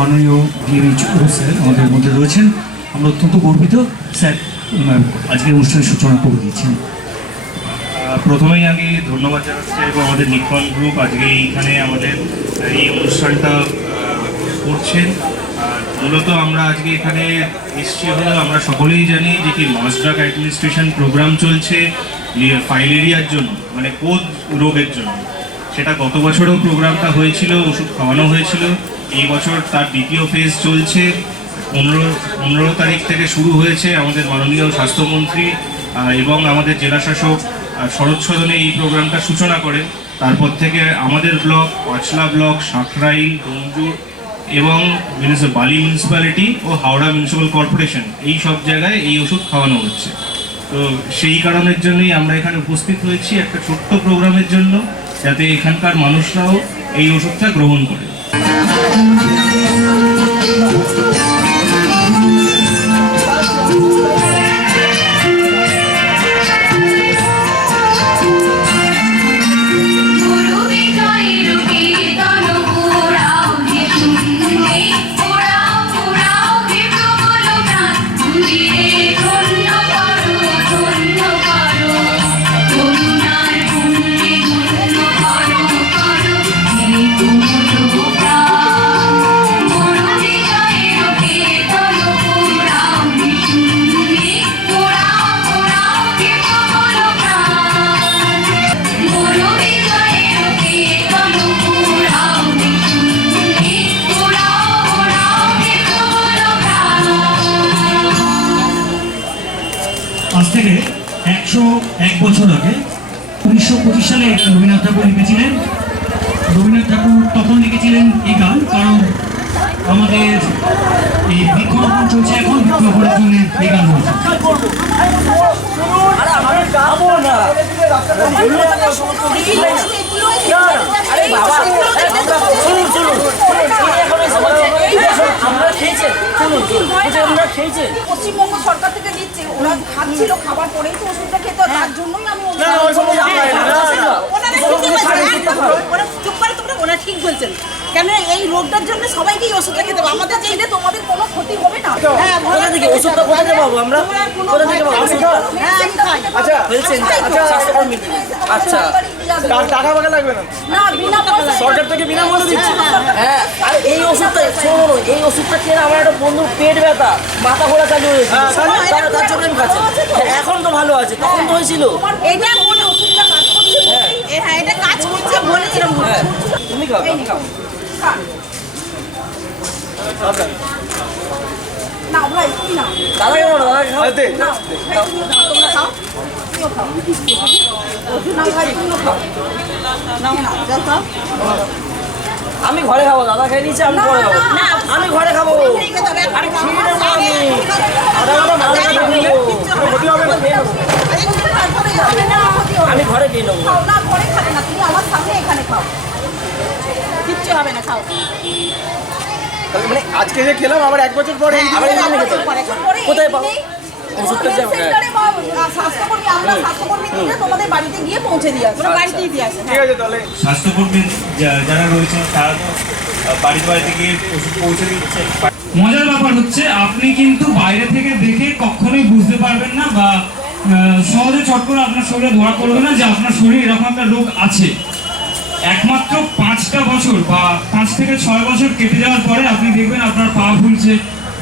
মাননীয় ডিএমএইচও স্যার আমাদের মধ্যে রয়েছেন। আমরা অত্যন্ত গর্বিত স্যার আজকের অনুষ্ঠানের সূচনা করে দিচ্ছেন। প্রথমেই আগে ধন্যবাদ জানাচ্ছি এবং আমাদের নিকন গ্রুপ আজকে এইখানে আমাদের এই অনুষ্ঠানটা করছেন। মূলত আমরা আজকে এখানে এসছি হলো আমরা সকলেই জানি যে কি মাস ড্রাগ অ্যাডমিনিস্ট্রেশন প্রোগ্রাম চলছে ফাইলেরিয়ার জন্য, মানে কোদ রোগের জন্য। সেটা গত বছরও প্রোগ্রামটা হয়েছিল, ওষুধ খাওয়ানো হয়েছিল। এই বছর তার দ্বিতীয় ফেজ চলছে। 15 তারিখ থেকে শুরু হয়েছে। আমাদের মাননীয় স্বাস্থ্যমন্ত্রী এবং আমাদের জেলাশাসক শরৎ সদনে এই প্রোগ্রামটা সূচনা করেন। তারপর থেকে আমাদের ব্লক, পাঁচলা ব্লক, সাঁকরাইল, ডোমজুর এবং বালি মিউনিসিপ্যালিটি ও হাওড়া মিউনিসিপ্যাল কর্পোরেশন এই সব জায়গায় এই ওষুধ খাওয়ানো হচ্ছে। তো সেই কারণের জন্যই আমরা এখানে উপস্থিত হয়েছি একটা ছোট্ট প্রোগ্রামের জন্য, যাতে এখানকার মানুষরাও এই ওষুধটা গ্রহণ করে। আজ থেকে 101 বছর আগে 1925 সালে রবীন্দ্রনাথ ঠাকুর লিখেছিলেন। রবীন্দ্রনাথ ঠাকুর তখন লিখেছিলেন এই গান, কারণ আমাদের এই বৃক্ষরোপণ চলছে, এখন বৃক্ষরোপণের জন্য এই গান বলছে। পশ্চিমবঙ্গ সরকার থেকে দিচ্ছে, ওরা খাচ্ছিল, খাবার পরেই তো ওষুধটা খেতে, তার জন্যই আমি ওরা ঠিক বলছেন। কেন এই রোগটার জন্য সবাইকেই ওষুধটা খেতে হবে, আমাদের চাইলে তোমাদের কোনো ক্ষতি হবে না। হ্যাঁ, কোথা থেকে ওষুধটা কোথা থেকে পাবো আমরা? কোথা থেকে পাবো ওষুধটা? হ্যাঁ, আমি খাই। আচ্ছা বলছেন, আচ্ছা স্বাস্থ্যকর্মী, আচ্ছা টাকা ফাঁকা লাগবে না? না, বিনা পয়সা সরকার থেকে বিনামূল্যে দিচ্ছে। হ্যাঁ, আর এই ওষুধটা শোনো, এই ওষুধটা খেয়ে আমার একটা বন্ধুর পেট ব্যথা, মাথা ঘোরা চালু হয়েছিল, তার জন্য আমি খাচ্ছি। এখন তো ভালো আছে, তখন তো হয়েছিল। এটা মনে ওষুধটা কাজ করছে। হ্যাঁ, এটা কাজ করছে বলেছিলাম। হ্যাঁ, তুমি খাও, তুমি খাও। না ভাই, তুমি না। দাদা কেমন? দাদা খাও। না, ভাই তুমিও খাও, তোমরা খাও। তুমিও খাও। না ভাই, তুমিও খাও। না, যা খাও। আমি ঘরে খাবো, দাদা খেয়ে নিচ্ছে, আমি ঘরে খাবো। না, আমি ঘরে খাবো। আরে খেয়ে নেবো আমি। আধা ঘন্টা ভালো করে খেয়ে নেবো। আমি ঘরে খেয়ে নেবো। খাও না, ঘরে খাবে না, তুমি আমার সামনে এখানে খাও, কিচ্ছু হবে না, খাও। মানে আজকে যে খেলাম আবার 1 বছর পরে আবার এখানে খেতে হবে। কোথায় পাবো ওষুধটা? স্বাস্থ্যকর্মী, আমরা স্বাস্থ্যকর্মী দিয়ে তোমাদের বাড়িতে গিয়ে পৌঁছে দিয়ে আসবো, বাড়িতেই দিয়ে আসে। ঠিক আছে তাহলে স্বাস্থ্যকর্মী যারা রয়েছেন তারা তো বাড়িতে গিয়ে ওষুধ পৌঁছে দিচ্ছে। মজার ব্যাপার হচ্ছে আপনি কিন্তু বাইরে থেকে দেখে কখনোই বুঝতে পারবেন না বা সহজে চট করে আপনার শরীরে ধরা পড়বে না যে আপনার শরীরে এরকম একটা রোগ আছে। একমাত্র 5টা বছর বা 5 থেকে 6 বছর কেটে যাওয়ার পরে আপনি দেখবেন আপনার পা ফুলছে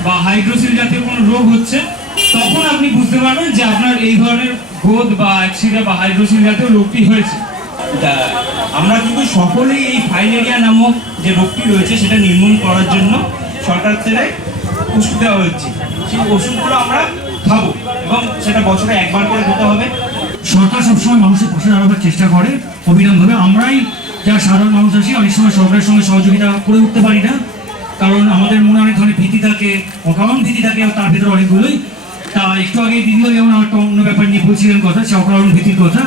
বা হাইড্রোসিল জাতীয় কোনো রোগ হচ্ছে, তখন আপনি বুঝতে পারবেন যে আপনার এই ধরনের গোদ বা অ্যাক্সিডা বা হাইড্রোসিল জাতীয় রোগটি হয়েছে। আমরা কিন্তু সকলেই এই ফাইলেরিয়া নামক যে রোগটি রয়েছে সেটা নির্মূল করার জন্য সরকার থেকে ওষুধ দেওয়া হচ্ছে। সেই ওষুধগুলো আমরা খাবো এবং সেটা বছরে একবার করে দিতে হবে। সরকার সবসময় মানুষের পাশে দাঁড়াবার চেষ্টা করে অবিরামভাবে। আমরাই যারা সাধারণ মানুষ আছি অনেক সময় সরকারের সঙ্গে সহযোগিতা করে উঠতে পারি না, কারণ আমাদের মনে অনেক ধরনের ভীতি থাকে, অকারণ ভীতি থাকে, তার ভিতরে অনেকগুলোই। তা একটু আগে দিদিও যেমন একটা অন্য ব্যাপার নিয়ে বলছিলেন কথা, সে অকারণ ভীতির কথা।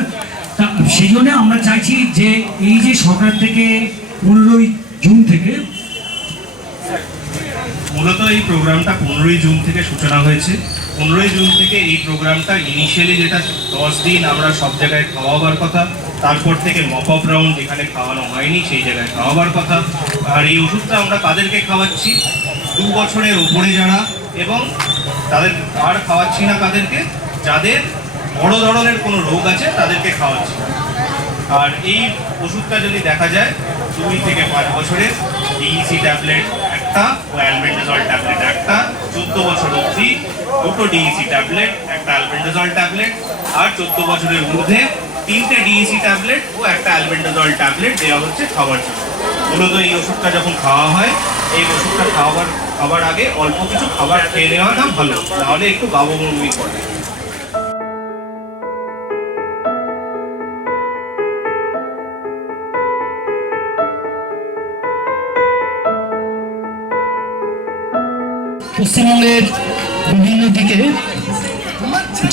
তা সেই জন্য আমরা চাইছি যে এই যে সরকার থেকে 15ই জুন থেকে মূলত এই প্রোগ্রামটা 15ই জুন থেকে সূচনা হয়েছে। 15ই জুন থেকে এই প্রোগ্রামটা ইনিশিয়ালি যেটা 10 দিন আমরা সব জায়গায় খাওয়াবার কথা, তারপর থেকে মপ আপ রাউন্ড যেখানে খাওয়ানো হয়নি সেই জায়গায় খাওয়াবার কথা। আর এই ওষুধটা আমরা তাদেরকে খাওয়াচ্ছি 2 বছরের ওপরে যারা, এবং তাদের আর খাওয়াচ্ছি না তাদেরকে যাদের বড় ধরনের কোনো রোগ আছে তাদেরকে খাওয়াচ্ছি। আর এই ওষুধটা যদি দেখা যায় 2 থেকে 5 বছরের ডিইসি ট্যাবলেট একটা ও অ্যালবেন্ডাজল ট্যাবলেট একটা, 14 বছর অবধি 2টো ডিইসি ট্যাবলেট, একটা অ্যালবেন্ডাজল ট্যাবলেট, আর 14 বছরের ঊর্ধ্বে 3টে ডিইসি ট্যাবলেট ও একটা অ্যালবেন্ডাজল ট্যাবলেট দেওয়া হচ্ছে খাবার জন্য। মূলত এই ওষুধটা যখন খাওয়া হয়, এই ওষুধটা খাবার আগে অল্প কিছু খাবার খেয়ে নেওয়াটা ভালো, তাহলে একটু গা বমি করে। পশ্চিমবঙ্গের বিভিন্ন দিকে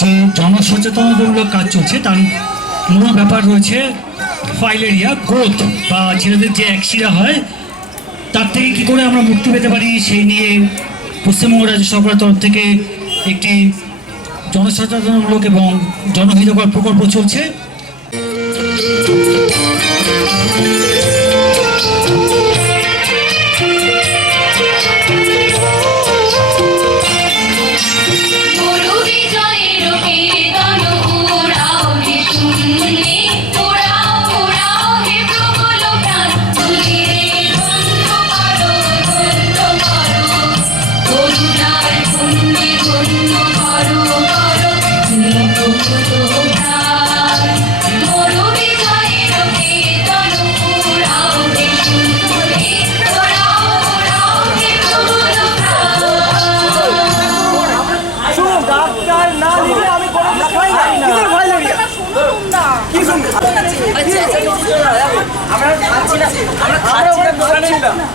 যে জনসচেতনতামূলক কাজ চলছে তার মূল ব্যাপার রয়েছে ফাইলেরিয়া গ্রোথ বা ছেলেদের যে একশিরা হয় তার থেকে কী করে আমরা মুক্তি পেতে পারি সেই নিয়ে পশ্চিমবঙ্গ রাজ্য সরকারের তরফ থেকে একটি জনসচেতনমূলক এবং জনহিতকর প্রকল্প চলছে।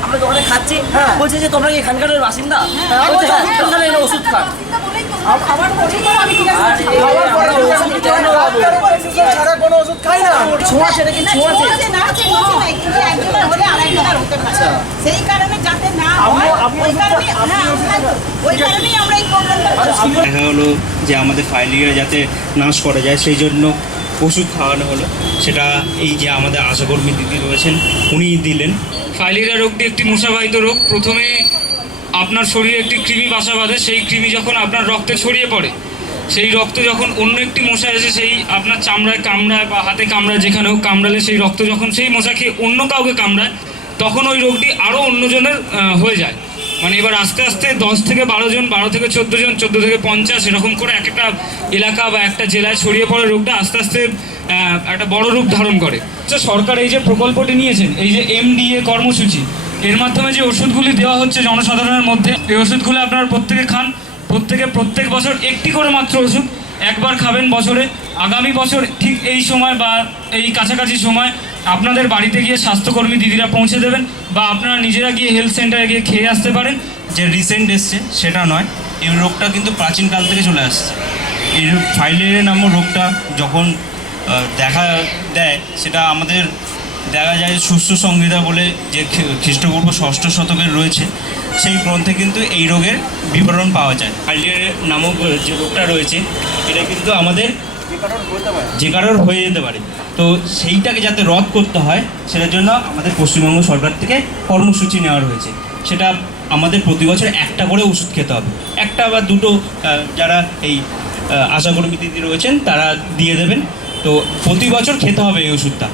আমরা দোকানে খাচ্ছি, বলছে যে তোমরা কি এখানকার বাসিন্দা? বলছে হ্যাঁ, তাহলে এনে ওষুধ খান। খাবার পরে তো আমি ঠিক আছে খাওয়ার পরে ওষুধ কেন খাবো? ছাড়া কোনো ওষুধ খাই না। ছোঁয়াচে নাকি ছোঁয়াচে? একজনের হলে আরেকজনের হতে পারে, সেই কারণে যাতে না হয় ওই কারণে ওই কারণেই আমরা এই প্রোগ্রামটা দেখা হলো যে আমাদের ফাইলেরিয়া যাতে নাশ করা যায় সেই জন্য ওষুধ খাওয়ানো হলো। সেটা এই যে আমাদের আশাকর্মী দিদি রয়েছেন উনি দিলেন। ফাইলেরিয়া রোগটি একটি মশাবাহিত রোগ। প্রথমে আপনার শরীরে একটি কৃমি বাসা বাঁধে, সেই কৃমি যখন আপনার রক্তে ছড়িয়ে পড়ে, সেই রক্ত যখন অন্য একটি মশা এসে সেই আপনার চামড়ায় কামড়ায় বা হাতে কামড়ায়, যেখানে হোক কামড়ালে সেই রক্ত যখন সেই মশা খেয়ে অন্য কাউকে কামড়ায়, তখন ওই রোগটি আরও অন্যজনের হয়ে যায়। মানে এবার আস্তে আস্তে 10 থেকে 12 জন, 12 থেকে 14 জন, 14 থেকে 50 এরকম করে একটা এলাকা বা একটা জেলায় ছড়িয়ে পড়ে রোগটা আস্তে আস্তে একটা বড় রূপ ধারণ করে। তো সরকার এই যে প্রকল্পটি নিয়েছেন, এই যে MDA কর্মসূচি, এর মাধ্যমে যে ওষুধগুলি দেওয়া হচ্ছে জনসাধারণের মধ্যে, এই ওষুধগুলো আপনারা প্রত্যেকে খান। প্রত্যেক বছর একটি করে মাত্র ওষুধ একবার খাবেন বছরে। আগামী বছর ঠিক এই সময় বা এই কাছাকাছি সময় আপনাদের বাড়িতে গিয়ে স্বাস্থ্যকর্মী দিদিরা পৌঁছে দেবেন, বা আপনারা নিজেরা গিয়ে হেলথ সেন্টারে গিয়ে খেয়ে আসতে পারেন। যে রিসেন্ট এসছে সেটা নয়, এই রোগটা কিন্তু প্রাচীনকাল থেকে চলে আসছে। এই ফাইলেরিয়া নামক রোগটা যখন দেখা দেয় সেটা আমাদের দেখা যায় সুস্থ সংহিতা বলে যে খ্রিস্টপূর্ব 6ষ্ঠ শতকের রয়েছে, সেই গ্রন্থে কিন্তু এই রোগের বিবরণ পাওয়া যায়। ফাইলেরিয়া নামক যে রোগটা রয়েছে এটা কিন্তু আমাদের যে কারোর হয়ে যেতে পারে। তো সেইটাকে যাতে রদ করতে হয় সেটার জন্য আমাদের পশ্চিমবঙ্গ সরকার থেকে কর্মসূচি নেওয়া হয়েছে। সেটা আমাদের প্রতি বছর একটা করে ওষুধ খেতে হবে, একটা বা দুটো যারা এই আশাকর্মী দিদি রয়েছেন তারা দিয়ে দেবেন। তো প্রতি বছর খেতে হবে এই ওষুধটা।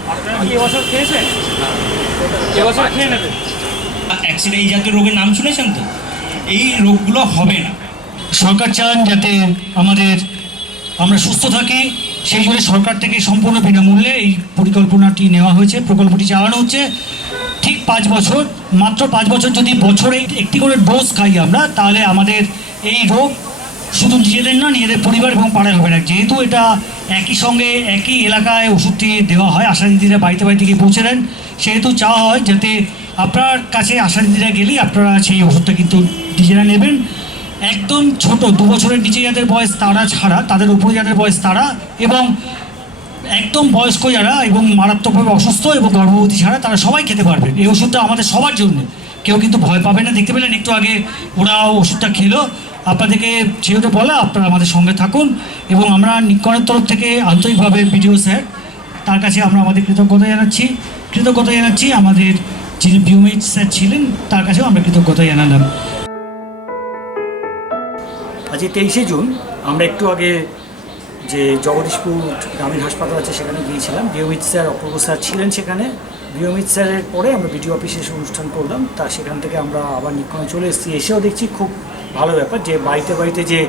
এবছর খেয়েছেন? এবছর খেয়ে নেবেন। অ্যাক্সিডেন্ট এই জাতীয় রোগের নাম শুনেছেন তো? এই রোগগুলো হবে না। সরকার চান যাতে আমরা সুস্থ থাকি, সেই জন্য সরকার থেকে সম্পূর্ণ বিনামূল্যে এই পরিকল্পনাটি নেওয়া হয়েছে, প্রকল্পটি চালানো হচ্ছে। ঠিক 5 বছর, মাত্র 5 বছর যদি বছরে একটি করে ডোজ খাই আমরা, তাহলে আমাদের এই রোগ শুধু নিজেদের না, নিজেদের পরিবার এবং পাড়ায় হবে না। যেহেতু এটা একই সঙ্গে একই এলাকায় ওষুধটি দেওয়া হয়, আশা দিদিরা বাড়িতে বাড়িতে গিয়ে পৌঁছে দেন, সেহেতু চাওয়া হয় যাতে আপনার কাছে আশা দিদিরা গেলেই আপনারা সেই ওষুধটা কিন্তু নিজেরা নেবেন। একদম ছোট 2 বছরের নিচে যাদের বয়স তারা ছাড়া, তাদের উপরে যাদের বয়স তারা, এবং একদম বয়স্ক যারা এবং মারাত্মকভাবে অসুস্থ এবং গর্ভবতী ছাড়া তারা সবাই খেতে পারবেন। এই ওষুধটা আমাদের সবার জন্য, কেউ কিন্তু ভয় পাবে না। দেখতে পেলেন একটু আগে ওরা ওষুধটা খেলো। আপনাদেরকে যেহেতু বলা, আপনারা আমাদের সঙ্গে থাকুন, এবং আমরা নিকনের তরফ থেকে আন্তরিকভাবে BDO স্যার তার কাছে আমরা আমাদের কৃতজ্ঞতা জানাচ্ছি আমাদের যিনি বিউমিজ স্যার ছিলেন তার কাছেও আমরা কৃতজ্ঞতা জানালাম। আজ 23শে জুন আমরা একটু আগে যে জগদীশপুর গ্রামীণ হাসপাতাল আছে সেখানে গিয়েছিলাম। বিউমিজ স্যার, অপূর্ব স্যার ছিলেন সেখানে। বিউমিজ স্যারের পরে আমরা বিডিও অফিসে এসে অনুষ্ঠান করলাম। তা সেখান থেকে আমরা আবার নিক্ষণে চলে এসেছি। এসেও দেখছি খুব ভালো ব্যাপার যে বাড়িতে বাড়িতে যে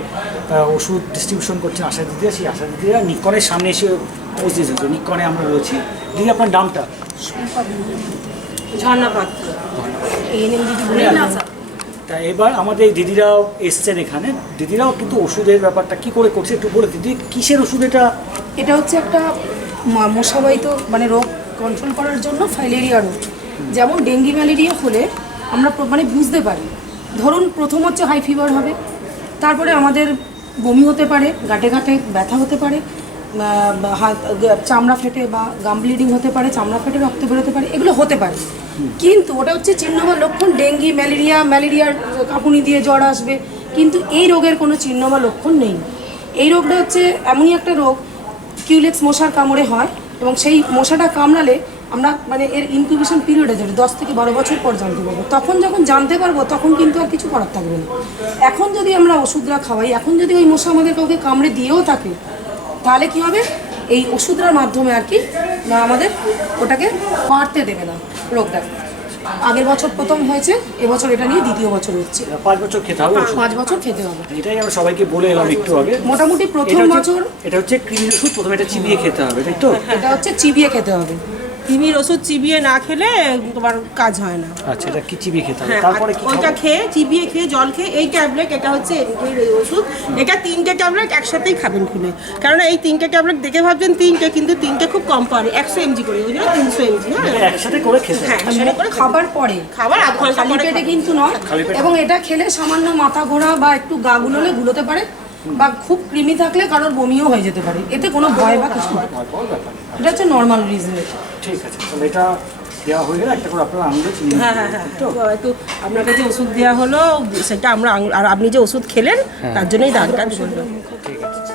ওষুধ ডিস্ট্রিবিউশন করছেন আশা দিদিরা, সেই আশা দিদিরা নিক্ষণের সামনে এসে উপস্থিত হয়েছে। নিক্ষণে আমরা রয়েছি। দিদি, আপনার নামটা? ঝর্ণা পাত্র। তা এবার আমাদের দিদিরাও এসছেন এখানে। দিদিরাও কিন্তু ওষুধের ব্যাপারটা কি করে করছে একটু বলে দিদি। কিসের ওষুধ এটা? এটা হচ্ছে একটা মশাবাহিত মানে রোগ কন্ট্রোল করার জন্য ফাইলেরিয়া রোগ। যেমন ডেঙ্গি ম্যালেরিয়া হলে আমরা মানে বুঝতে পারি। ধরুন প্রথম হচ্ছে হাই ফিভার হবে, তারপরে আমাদের বমি হতে পারে, গাঁটে গাঁটে ব্যথা হতে পারে, চামড়া ফেটে বা গাম ব্লিডিং হতে পারে, চামড়া ফেটে রক্ত বেরোতে পারে, এগুলো হতে পারে। কিন্তু ওটা হচ্ছে চিহ্ন বা লক্ষণ ডেঙ্গি ম্যালেরিয়ার কাঁপুনি দিয়ে জ্বর আসবে, কিন্তু এই রোগের কোনো চিহ্ন বা লক্ষণ নেই। এই রোগটা হচ্ছে এমনই একটা রোগ কিউলেক্স মশার কামড়ে হয়, এবং সেই মশাটা কামড়ালে আমরা মানে এর ইনকিউবেশন পিরিয়ডে যাবে 10 থেকে 12 বছর পর জানতে পারবো। তখন যখন জানতে পারবো তখন কিন্তু আর কিছু করার থাকবে না। এখন যদি আমরা ওষুধরা খাওয়াই, এখন যদি ওই মশা আমাদের কাউকে কামড়ে দিয়েও থাকে, তাহলে কি হবে, এই ওষুধটার মাধ্যমে আর কি আমাদের ওটাকে বাড়তে দেবে না রোগটা। আগের বছর প্রথম হয়েছে, এবছর এটা নিয়ে দ্বিতীয় বছর হচ্ছে। 5 বছর খেতে হবে? 5 বছর খেতে হবে। এটাই আমরা সবাইকে বলে এলাম একটু আগে। মোটামুটি প্রথম বছর এটা হচ্ছে কৃমির ওষুধ, প্রথমে এটা চিবিয়ে খেতে হবে, তাই তো? এটা হচ্ছে চিবিয়ে খেতে হবে। কৃমির ওষুধ চিবিয়ে না খেলে তোমার কাজ হয় না। আচ্ছা, এটা কি চিবিয়ে খেতে হবে? হ্যাঁ, তারপরে কি ওইটা খেয়ে চিবিয়ে খেয়ে জল খেয়ে এই ট্যাবলেট, এটা হচ্ছে এনকের এই ওষুধ, এটা 3টে ট্যাবলেট একসাথেই খাবেন খুলে। কারণ এই 3টে ট্যাবলেট দেখে ভাবছেন 3টে, কিন্তু 3টে খুব কম পারে, 100 mg করে, ওই জন্য 300 mg। হ্যাঁ, একসাথে করে খেতে হবে? হ্যাঁ, একসাথে করে খাবার পরে, খাবার আধ ঘন্টা খালি পরে পেটে কিন্তু নয়। এবং এটা খেলে সামান্য মাথা ঘোরা বা একটু গা গুলোতে পারে, বা খুব কৃমি থাকলে কারোর বমিও হয়ে যেতে পারে। এতে কোনো ভয় বা কিছু নেই, এটা হচ্ছে নর্মাল রিজন। ঠিক আছে, তাহলে এটা দেওয়া হয়ে গেলে একটা করে আপনারা আনন্দ চিনি। হ্যাঁ হ্যাঁ হ্যাঁ, তো একটু আপনাকে যে ওষুধ দেওয়া হলো সেটা আমরা, আর আপনি যে ওষুধ খেলেন তার জন্যই দাঁড় কাজ করলো। ঠিক আছে।